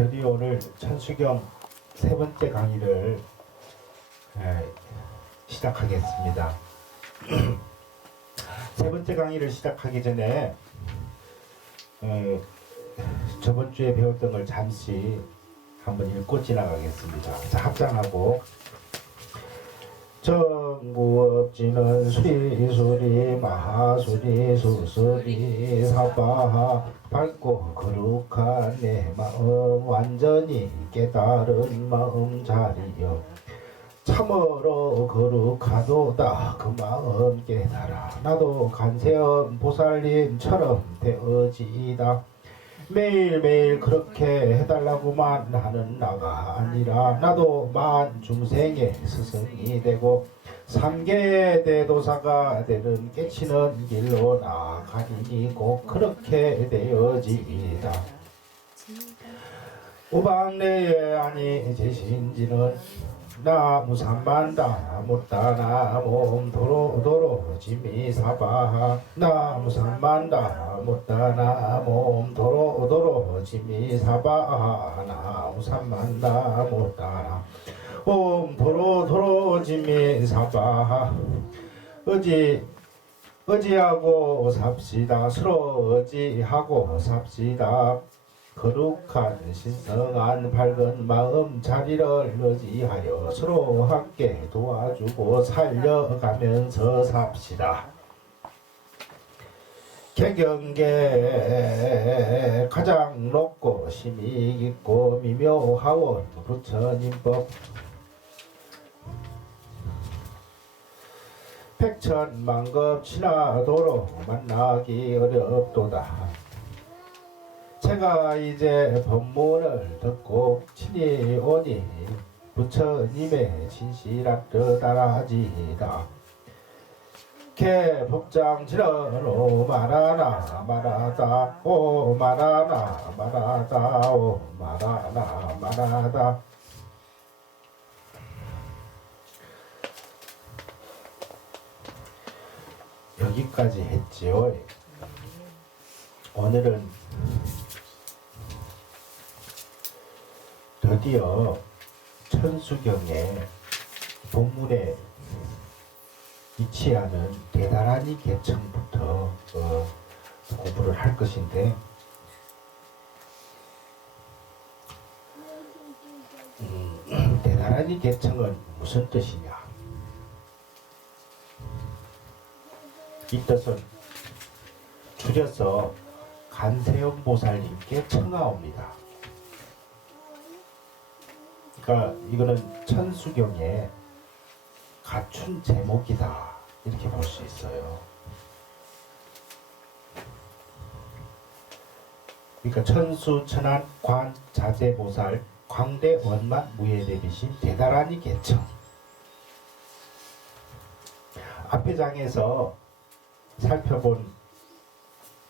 드디어 오늘 천수경 세 번째 강의를 시작하겠습니다. 세 번째 강의를 시작하기 전에 저번 주에 배웠던 걸 잠시 한번 읽고 지나가겠습니다. 자, 합장하고 정무업지는 수리수리 마하수리 수수리 사바하 밝고 거룩한 내 마음 완전히 깨달은 마음 자리여 참으로 거룩하도다 그 마음 깨달아 나도 간세음 보살님처럼 되어지이다. 매일매일 그렇게 해달라고만 하는 나가 아니라 나도 만 중생의 스승이 되고 삼계 대도사가 되는 깨치는 길로 나아가리니 꼭 그렇게 되어지이다. 우방내에 아니 제신지는 나무삼만다 못다나 몸 도로도로 지미사바하 나무삼만다 못다나 몸 도로도로 지미사바하 나무삼만다 못다나 몸 도로도로 지미사바하 의지하고 삽시다. 서로 의지하고 삽시다. 거룩한 신성한 밝은 마음 자리를 의지하여 서로 함께 도와주고 살려가면서 삽시다. 개경계 가장 높고 심히 깊고 미묘하온 부처님법 백천만급 지나도록 만나기 어렵도다. 제가 이제 법문을 듣고 친히 오니 부처님의 진실한 뜻 알아지이다. 개법장 지러로 말하나 말하다 오 말하나 말하다 오 말하나 말하다. 여기까지 했지요. 오늘은 드디어 천수경의 본문에 위치하는 대단하니 계층부터 공부를 할 것인데 대단하니 계층은 무슨 뜻이냐? 이 뜻은 줄여서 간세음 보살님께 청하옵니다. 그러니까 이거는 천수경에 갖춘 제목이다 이렇게 볼 수 있어요. 그러니까 천수 천안 관 자재 보살 광대 원만 무예대비신 대단하니 계청. 앞에 장에서 살펴본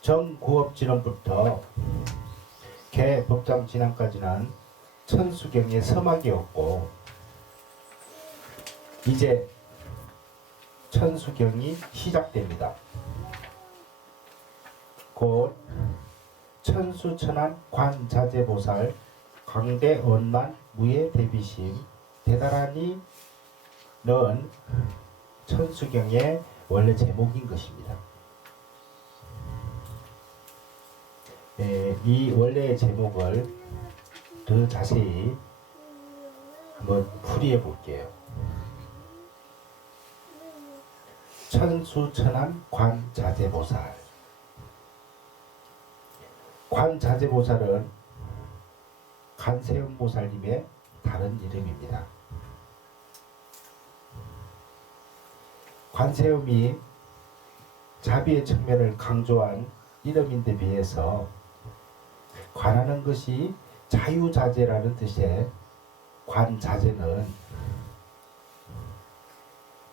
정구업진원부터 개법장 진안까지는 천수경의 서막이었고 이제 천수경이 시작됩니다. 곧 천수천안 관자재보살 광대원만 무예대비심 대단하니는 천수경의 원래 제목인 것입니다. 이 원래의 제목을 더 자세히 한번 풀이해 볼게요. 천수천안 관자재보살. 관자재보살은 간세음 보살님의 다른 이름입니다. 관세음이 자비의 측면을 강조한 이름인데 비해서 관하는 것이 자유자재라는 뜻의 관자재는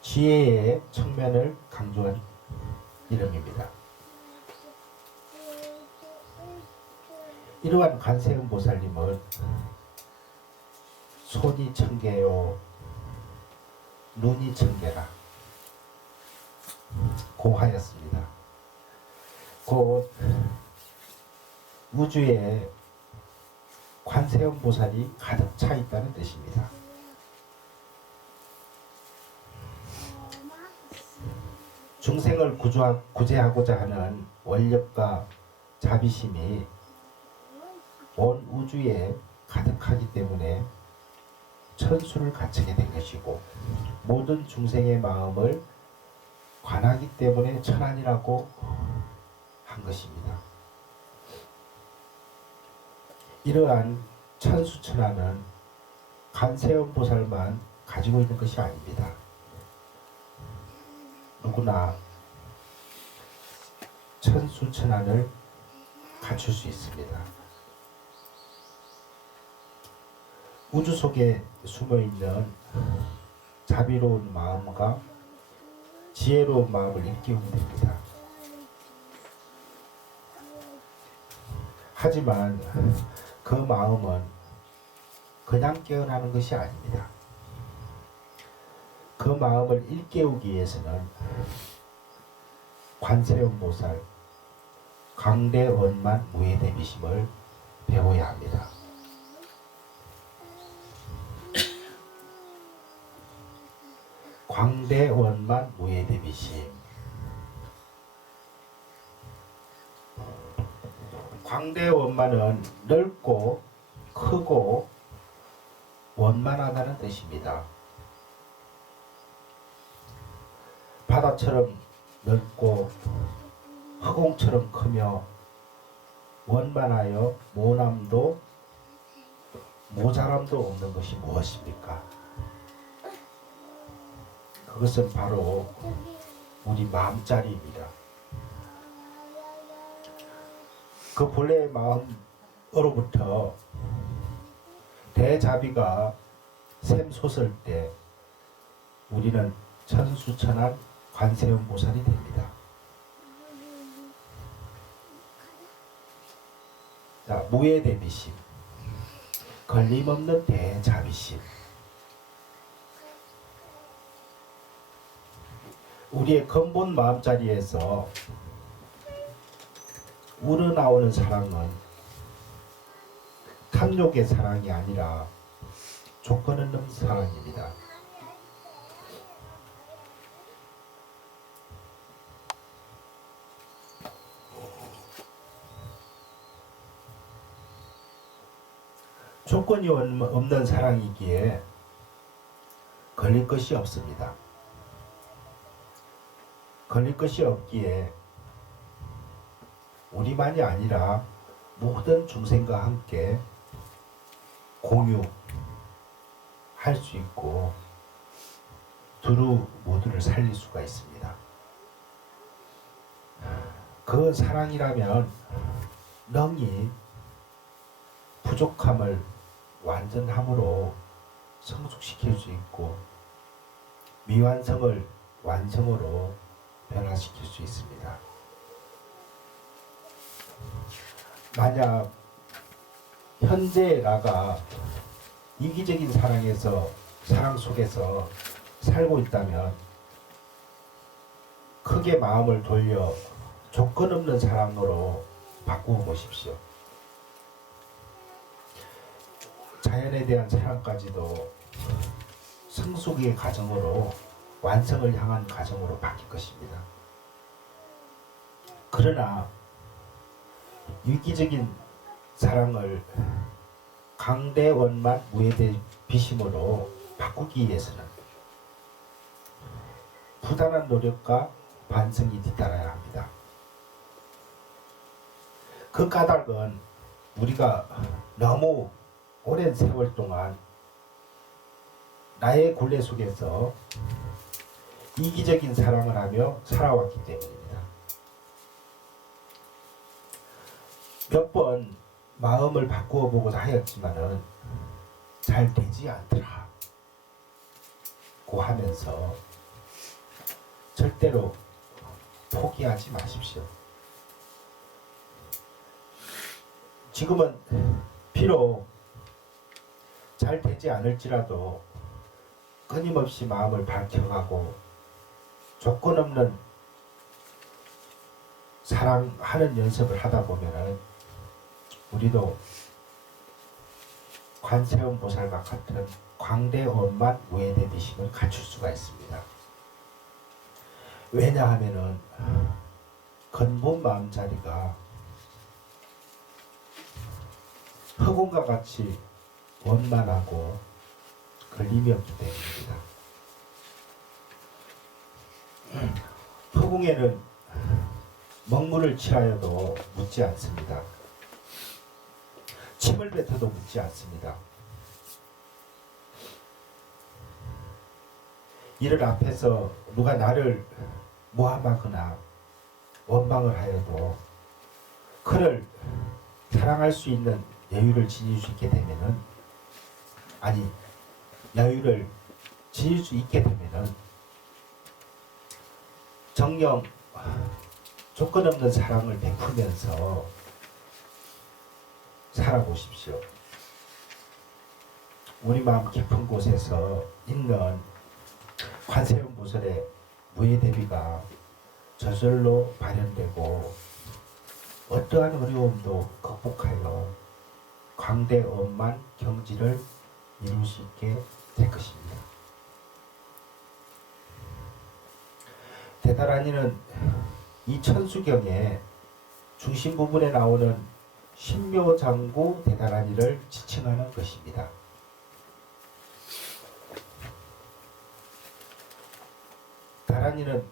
지혜의 측면을 강조한 이름입니다. 이러한 간세음 보살님은 손이 천개요 눈이 천개라 고하였습니다. 곧 우주의 관 관세음 보살이 가득 차 있다는 뜻입니다. 중생을 구제하고자 하는 원력과 자비심이 온 우주에 가득하기 때문에 천수를 갖추게 된 것이고, 모든 중생의 마음을 관하기 때문에 천안이라고 한 것입니다. 이러한 천수천안은 관세음 보살만 가지고 있는 것이 아닙니다. 누구나 천수천안을 갖출 수 있습니다. 우주 속에 숨어있는 자비로운 마음과 지혜로운 마음을 일깨우면 됩니다. 하지만 그 마음은 그냥 깨어나는 것이 아닙니다. 그 마음을 일깨우기 위해서는 관세음 보살, 광대원만 무예대비심을 배워야 합니다. 광대원만 무예대비심. 광대원만은 넓고 크고 원만하다는 뜻입니다. 바다처럼 넓고 허공처럼 크며 원만하여 모남도 모자람도 없는 것이 무엇입니까? 그것은 바로 우리 마음자리입니다. 그 본래의 마음으로부터 대자비가 샘솟을 때 우리는 천수천안 관세음 보살이 됩니다. 자, 무예대비심, 걸림없는 대자비심. 우리의 근본 마음자리에서 우러나오는 사랑은 탐욕의 사랑이 아니라 조건 없는 사랑입니다. 조건이 없는 사랑이기에 걸릴 것이 없습니다. 걸릴 것이 없기에 우리만이 아니라 모든 중생과 함께 공유할 수 있고 두루 모두를 살릴 수가 있습니다. 그 사랑이라면 능히 부족함을 완전함으로 성숙시킬 수 있고 미완성을 완성으로 변화시킬 수 있습니다. 만약 현재 나가 이기적인 사랑 속에서 살고 있다면 크게 마음을 돌려 조건 없는 사랑으로 바꾸어 보십시오. 자연에 대한 사랑까지도 성숙의 과정으로 완성을 향한 과정으로 바뀔 것입니다. 그러나 유기적인 사랑을 강대원만 무예대비심으로 바꾸기 위해서는 부단한 노력과 반성이 뒤따라야 합니다. 그 까닭은 우리가 너무 오랜 세월 동안 나의 굴레 속에서 이기적인 사랑을 하며 살아왔기 때문입니다. 몇 번 마음을 바꾸어 보고 하였지만은 잘 되지 않더라 고 하면서 절대로 포기하지 마십시오. 지금은 비록 잘 되지 않을지라도 끊임없이 마음을 밝혀가고 조건 없는 사랑하는 연습을 하다 보면은 우리도 관세음 보살과 같은 광대원만 무예대비심을 갖출 수가 있습니다. 왜냐하면은 근본 마음자리가 허공과 같이 원만하고 걸림이 없기 때문입니다. 허공에는 먹물을 취하여도 묻지 않습니다. 침을 뱉어도 묻지 않습니다. 이를 앞에서 누가 나를 모함하거나 원망을 하여도 그를 사랑할 수 있는 여유를 지닐 수 있게 되면은, 아니 여유를 지닐 수 있게 되면은 정녕 조건 없는 사랑을 베푸면서 살아보십시오. 우리 마음 깊은 곳에서 있는 관세음 보살의 무예대비가 저절로 발현되고 어떠한 어려움도 극복하여 광대엄만 경지를 이룰 수 있게 될 것입니다. 대다라니는 이 천수경의 중심 부분에 나오는 신묘장구 대다라니를 지칭하는 것입니다. 다라니는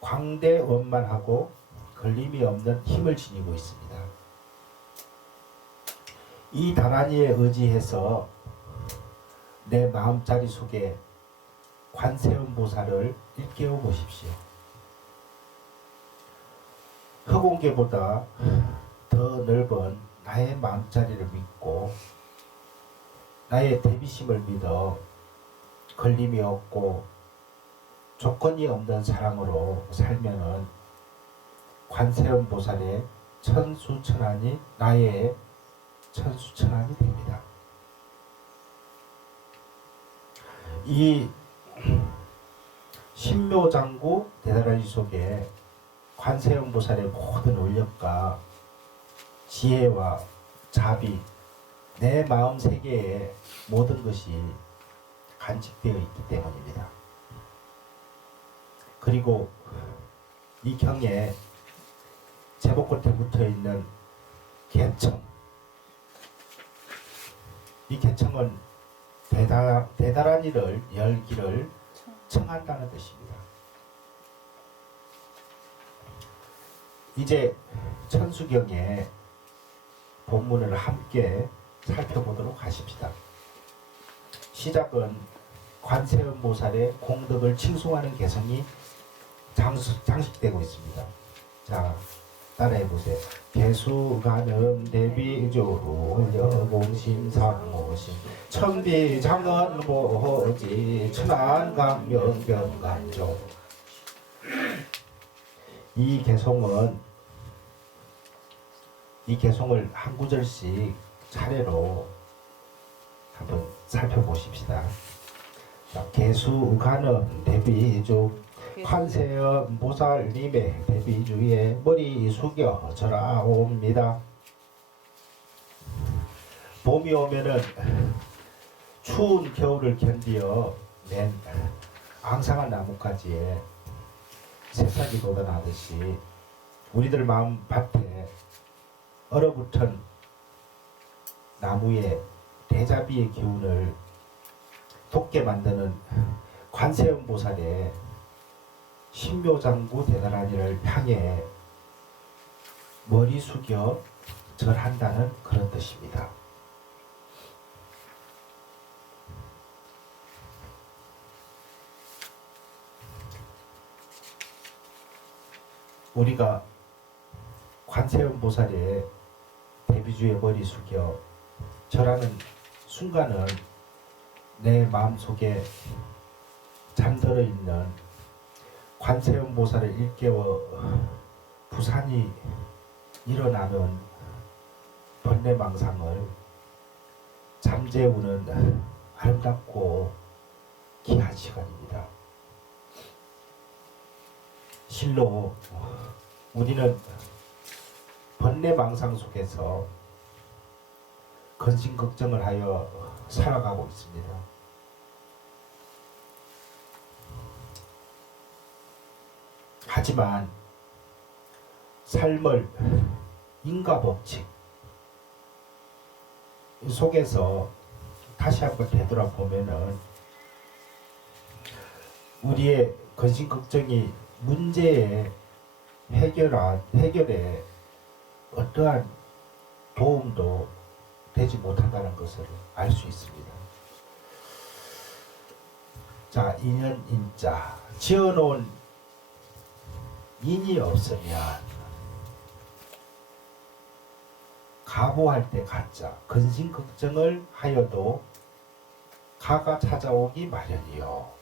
광대원만하고 걸림이 없는 힘을 지니고 있습니다. 이 다라니에 의지해서 내 마음자리 속에 관세음 보살을 일깨워 보십시오. 허공계보다 더 넓은 나의 마음자리를 믿고 나의 대비심을 믿어 걸림이 없고 조건이 없는 사랑으로 살면은 관세음 보살의 천수천안이 나의 천수천안이 됩니다. 이 신묘장구 대다라니 속에 관세음 보살의 모든 원력과 지혜와 자비, 내 마음 세계의 모든 것이 간직되어 있기 때문입니다. 그리고 이 경에 제복 끝에 붙어 있는 개청, 이 개청은 대다라니를 열기를 청한다는 뜻입니다. 이제 천수경의 본문을 함께 살펴보도록 하십시다. 시작은 관세음 보살의 공덕을 칭송하는 개성이 장식되고 있습니다. 자, 따라해보세요. 개수가능 대비조로 여공심상모심 천비장언보지 천안강명변간조. 이 개송을 한 구절씩 차례로 한번 살펴보십시다. 개수가능 대비조 관세음 보살님의 대비주에 머리 숙여 절하옵니다. 봄이 오면은 추운 겨울을 견디어 낸 앙상한 나뭇가지에 새싹이 돋아나듯이 우리들 마음 밭에 얼어붙은 나무의 대자비의 기운을 돋게 만드는 관세음 보살의 신묘장구 대다라니를 향해 머리 숙여 절한다는 그런 뜻입니다. 우리가 관세음 보살의 대비주에 머리 숙여 절하는 순간은 내 마음속에 잠들어 있는 관세음 보살을 일깨워 부산이 일어나는 번뇌망상을 잠재우는 아름답고 귀한 시간입니다. 실로 우리는 번뇌망상 속에서 근심걱정을 하여 살아가고 있습니다. 하지만 삶을 인과법칙 속에서 다시 한번 되돌아보면은 우리의 근심걱정이 문제의 해결에 어떠한 도움도 되지 못한다는 것을 알 수 있습니다. 자, 인연인자 지어놓은 인이 없으면 가보할 때 가짜 근심걱정을 하여도 가가 찾아오기 마련이요.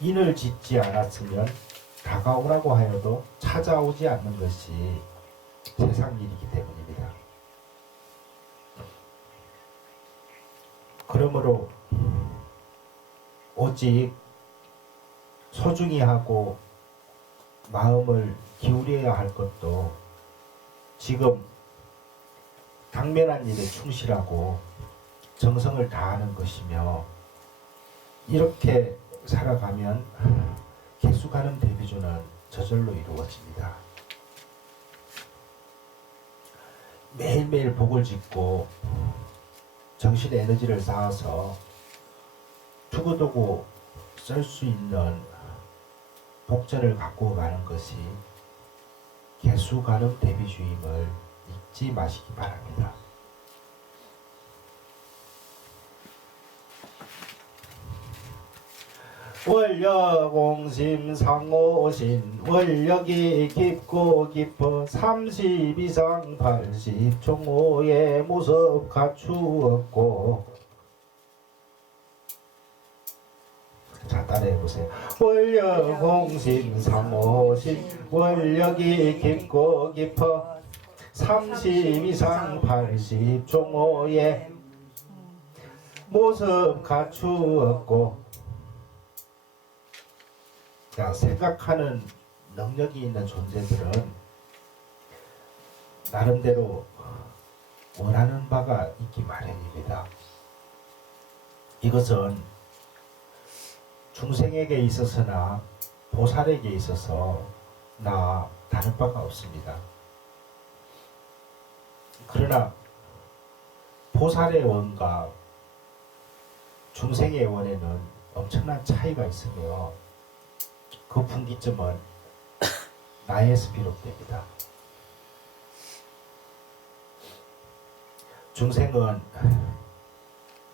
인을 짓지 않았으면 다가오라고 하여도 찾아오지 않는 것이 세상 일이기 때문입니다. 그러므로 오직 소중히 하고 마음을 기울여야 할 것도 지금 당면한 일에 충실하고 정성을 다하는 것이며, 이렇게 살아가면 개수가는 대비주는 저절로 이루어집니다. 매일매일 복을 짓고 정신의 에너지를 쌓아서 두고두고 쓸 수 있는 복전을 갖고 가는 것이 개수가는 대비주임을 잊지 마시기 바랍니다. 원력공심 상오신 원력이 깊고 깊어 30 이상 80 종호의 모습 갖추었고. 자, 따라해보세요. 원력공심 상오신 원력이 깊고 깊어 30 이상 80 종호의 모습 갖추었고. 자, 생각하는 능력이 있는 존재들은 나름대로 원하는 바가 있기 마련입니다. 이것은 중생에게 있어서나 보살에게 있어서 나 다를 바가 없습니다. 그러나 보살의 원과 중생의 원에는 엄청난 차이가 있으며 그 분기점은 나에서 비롯됩니다. 중생은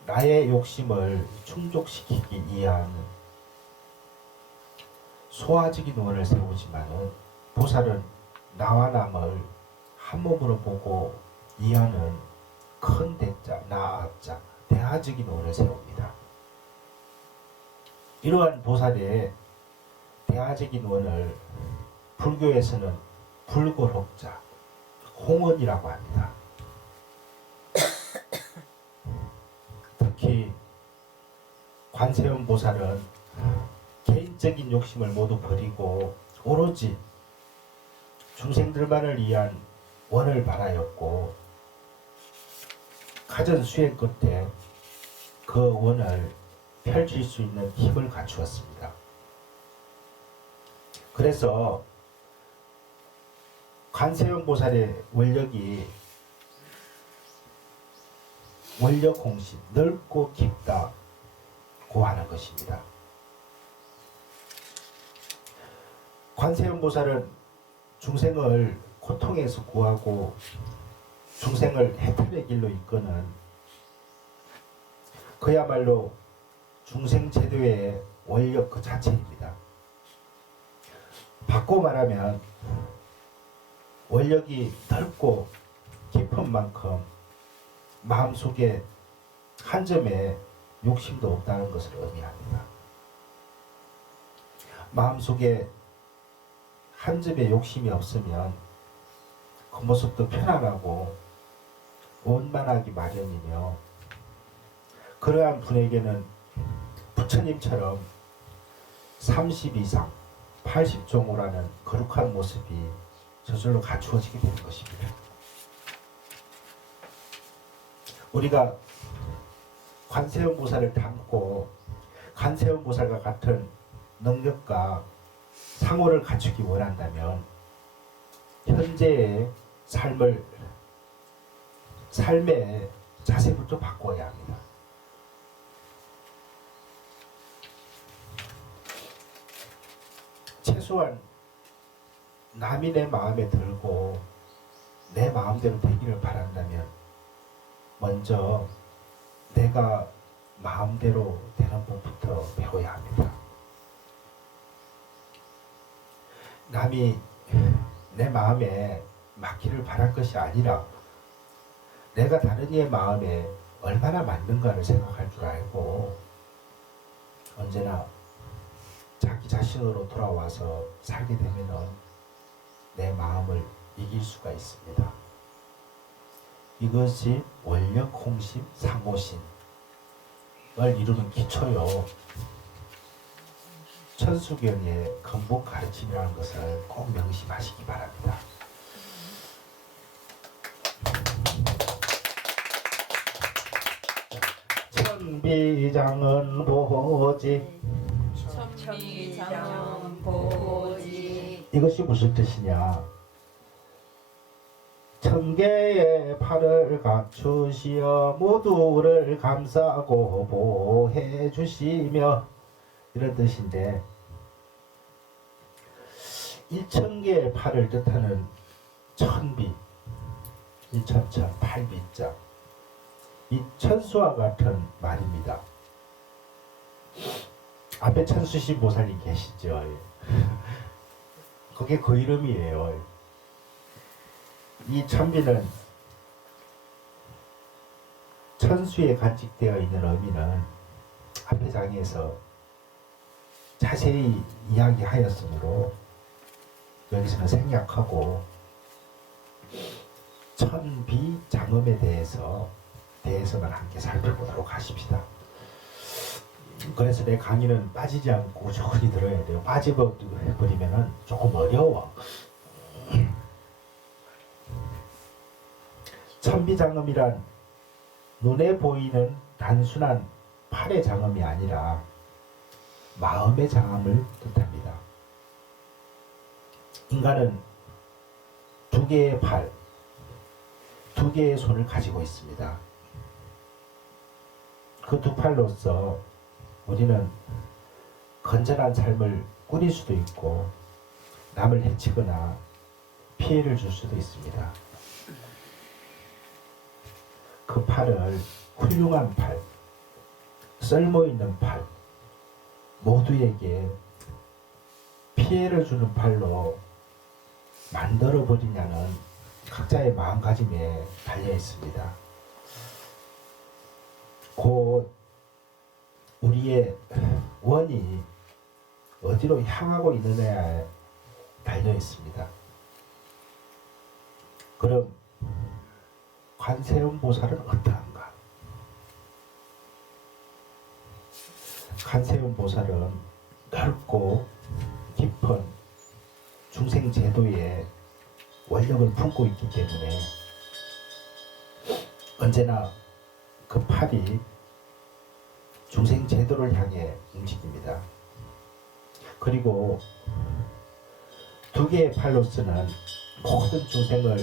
나의 욕심을 충족시키기 위한 소화적인 원을 세우지만은 보살은 나와 남을 한 몸으로 보고 이해하는 큰 대자, 나아자, 대하적인 원을 세웁니다. 이러한 보살의 대하적인 원을 불교에서는 불고록자, 홍원이라고 합니다. 특히 관세음 보살은 개인적인 욕심을 모두 버리고 오로지 중생들만을 위한 원을 바라였고, 가전 수행 끝에 그 원을 펼칠 수 있는 힘을 갖추었습니다. 그래서 관세음 보살의 원력이 원력 공신, 넓고 깊다고 하는 것입니다. 관세음 보살은 중생을 고통에서 구하고 중생을 해탈의 길로 이끄는 그야말로 중생 제도의 원력 그 자체입니다. 바꿔 말하면 원력이 넓고 깊은 만큼 마음속에 한 점의 욕심도 없다는 것을 의미합니다. 마음속에 한 점의 욕심이 없으면 그 모습도 편안하고 원만하기 마련이며, 그러한 분에게는 부처님처럼 30 이상 80종호라는 거룩한 모습이 저절로 갖추어지게 되는 것입니다. 우리가 관세음보살을 닮고 관세음보살과 같은 능력과 상호를 갖추기 원한다면 현재의 삶의 자세부터 바꿔야 합니다. 최소한 남이 내 마음에 들고 내 마음대로 되기를 바란다면 먼저 내가 마음대로 되는 법부터 배워야 합니다. 남이 내 마음에 맞기를 바랄 것이 아니라 내가 다른 이의 마음에 얼마나 맞는가를 생각할 줄 알고 언제나 자기 자신으로 돌아와서 살게 되면 내 마음을 이길 수가 있습니다. 이것이 원력, 홍심, 상호심을 이루는 기초요. 천수경의 근본 가르침이라는 것을 꼭 명심하시기 바랍니다. 천비장은 보지. 천비장은 보지. 이것이 무슨 뜻이냐? 천개의 팔을 갖추시어 모두를 감싸고 보호해 주시며 이런 뜻인데 1,000개의 팔을 뜻하는 천비, 일천천, 팔비자, 이 천수와 같은 말입니다. 앞에 천수신 보살님 계시죠? 그게 그 이름이에요. 이 천비는 천수에 간직되어 있는 의미는 앞에 장에서 자세히 이야기하였으므로 여기서는 생략하고 천비장음에 대해서만 함께 살펴보도록 하십시다. 그래서 내 강의는 빠지지 않고 꾸준히 들어야 돼요. 빠져버리면 조금 어려워. 천비장음이란 눈에 보이는 단순한 팔의 장음이 아니라 마음의 장음을 뜻합니다. 인간은 두 개의 팔, 두 개의 손을 가지고 있습니다. 그 두 팔로서 우리는 건전한 삶을 꾸릴 수도 있고 남을 해치거나 피해를 줄 수도 있습니다. 그 팔을 훌륭한 팔, 쓸모있는 팔, 모두에게 피해를 주는 팔로 만들어버리냐는 각자의 마음가짐에 달려 있습니다. 곧 우리의 원이 어디로 향하고 있느냐에 달려 있습니다. 그럼 관세음보살은 어떠한가? 관세음보살은 넓고 깊은 중생제도의 원력을 품고 있기 때문에 언제나 그 팔이 중생제도를 향해 움직입니다. 그리고 두 개의 팔로서는 모든 중생을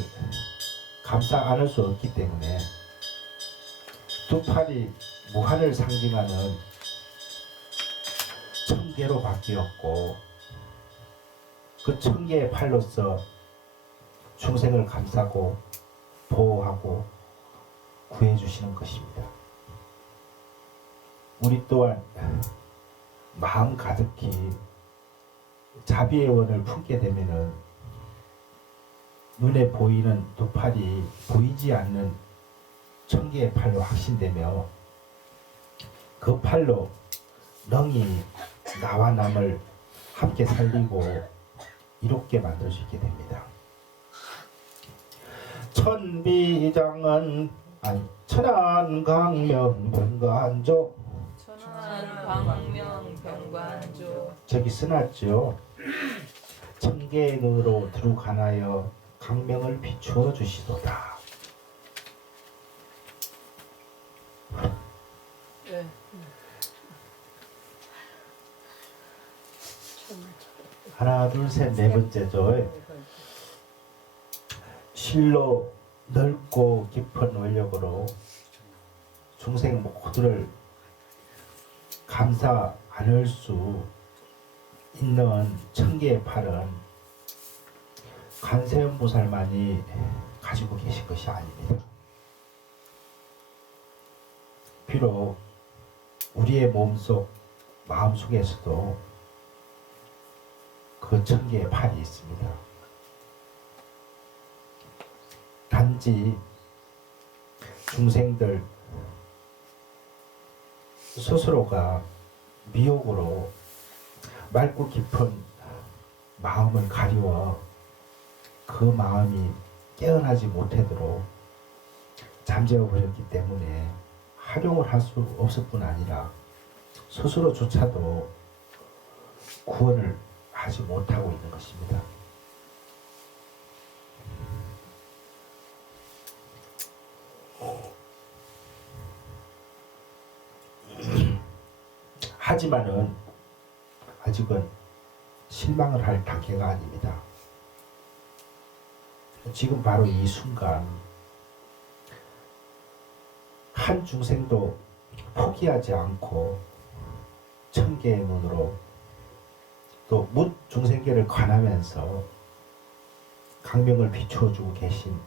감싸 안을 수 없기 때문에 두 팔이 무한을 상징하는 천개로 바뀌었고 그 천개의 팔로서 중생을 감싸고 보호하고 구해주시는 것입니다. 우리 또한 마음 가득히 자비의 원을 품게 되면은 눈에 보이는 두 팔이 보이지 않는 천개의 팔로 확신되며 그 팔로 능히 나와 남을 함께 살리고 이롭게 만들 수 있게 됩니다. 천비장은 천안광명 병관조, 천안광명 병관조. 저기 써놨죠. 청계으로 들어가나여 강명을 비추어 주시도다. 예. 하나 둘 셋 네 번째죠. 실로 넓고 깊은 원력으로 중생 모두를 감사 안을 수 있는 천개의 팔은 관세음보살만이 가지고 계신 것이 아닙니다. 비록 우리의 몸속 마음속에서도 그 천개의 팔이 있습니다. 단지 중생들 스스로가 미혹으로 맑고 깊은 마음을 가리워 그 마음이 깨어나지 못하도록 잠재워 버렸기 때문에 활용을 할 수 없을 뿐 아니라 스스로조차도 구원을 하지 못하고 있는 것입니다. 하지만은 아직은 실망을 할 단계가 아닙니다. 지금 바로 이 순간 한 중생도 포기하지 않고 천개의 눈으로 또 묻 중생계를 관하면서 강명을 비추어주고 계신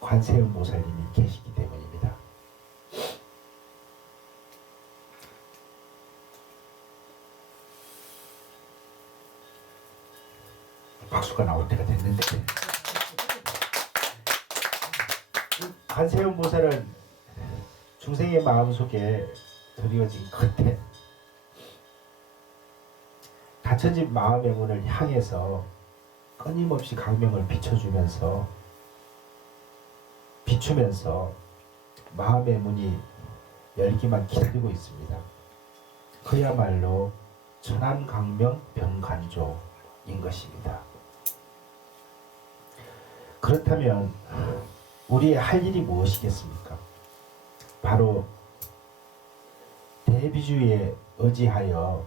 관세음보살님이 계시기 때문입니다. 박수가 나올 때가 됐는데 관세음보살은 중생의 마음속에 드리워진 끝에 닫혀진 마음의 문을 향해서 끊임없이 강명을 비추면서 마음의 문이 열기만 기다리고 있습니다. 그야말로 천안강명 병간조인 것입니다. 그렇다면 우리의 할 일이 무엇이겠습니까? 바로 대비주의에 의지하여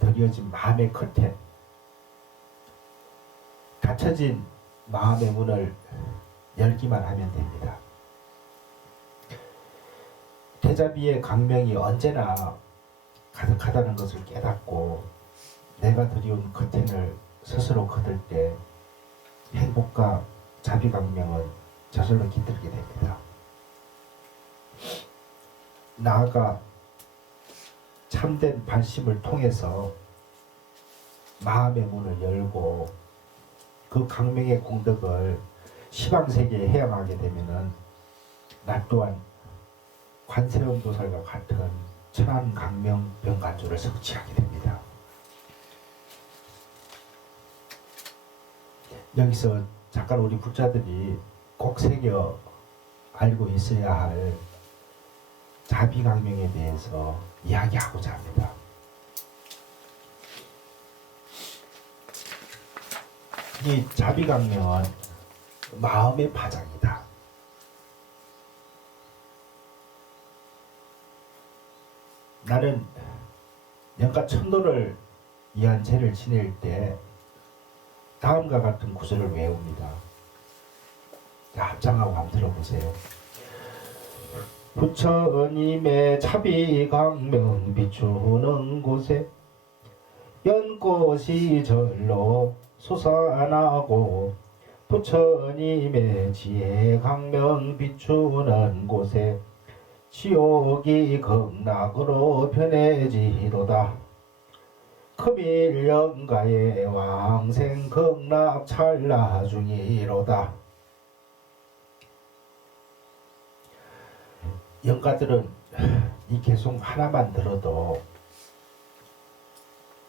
드려진 마음의 커튼, 닫혀진 마음의 문을 열기만 하면 됩니다. 대자비의 강명이 언제나 가득하다는 것을 깨닫고 내가 드리운 커튼을 스스로 걷을 때 행복과 자비강명은 저절로 깃들게 됩니다. 나아가 참된 발심을 통해서 마음의 문을 열고 그 강명의 공덕을 시방세계에 해양하게 되면은 나 또한 관세음보살과 같은 천안강명 병간조를 성취하게 됩니다. 여기서 잠깐 우리 불자들이 꼭 새겨 알고 있어야 할 자비강명에 대해서 이야기하고자 합니다. 이 자비강명은 마음의 파장이다. 나는 영가 천도를 위한 제를 지낼 때 다음과 같은 구절을 외웁니다. 자, 합장하고 한번 들어보세요. 부처님의 자비강명 비추는 곳에 연꽃이 절로 솟아나고 부처님의 지혜강명 비추는 곳에 지옥이 극락으로 변해지도다. 금일영가의 왕생 극락 찰나 중이로다. 영가들은 이 개송 하나만 들어도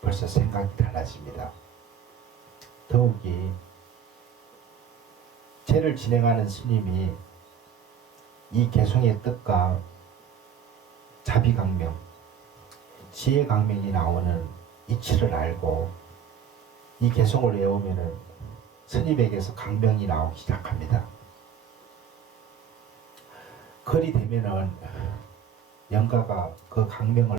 벌써 생각이 달라집니다. 더욱이 제를 진행하는 스님이 이 개송의 뜻과 자비강명, 지혜강명이 나오는 이치를 알고 이 개송을 외우면은 스님에게서 강명이 나오기 시작합니다. 글이 되면은 영가가 그 강명을